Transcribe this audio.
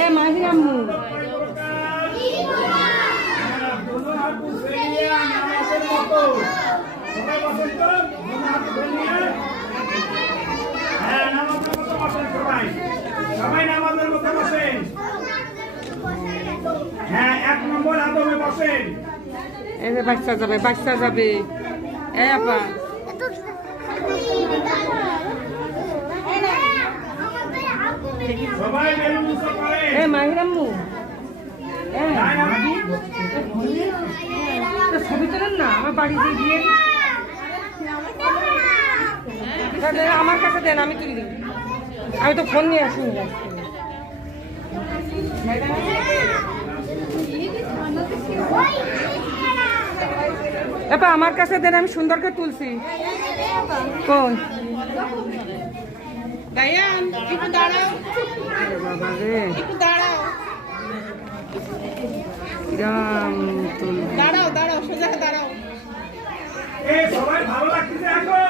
এ মাহির আম্মু সবাই নামাজের মধ্যে বসেন। হ্যাঁ, 1 নম্বর আদমে বসেন। এই যে বাচ্চা যাবে এ আপা সবাই বেলুন উৎসব করেন। এ মাহির আম্মু ছবি তোলেন না আমার বাড়িতে গিয়ে আমার কাছে দেন আমি তুলি দিই আমি তো ফোন নিয়ে আসিনি এবার আমার কাছে দেন আমি সুন্দর করে তুলছি কোন বাবা রে সবাই ভালো লাগতেছে এখন।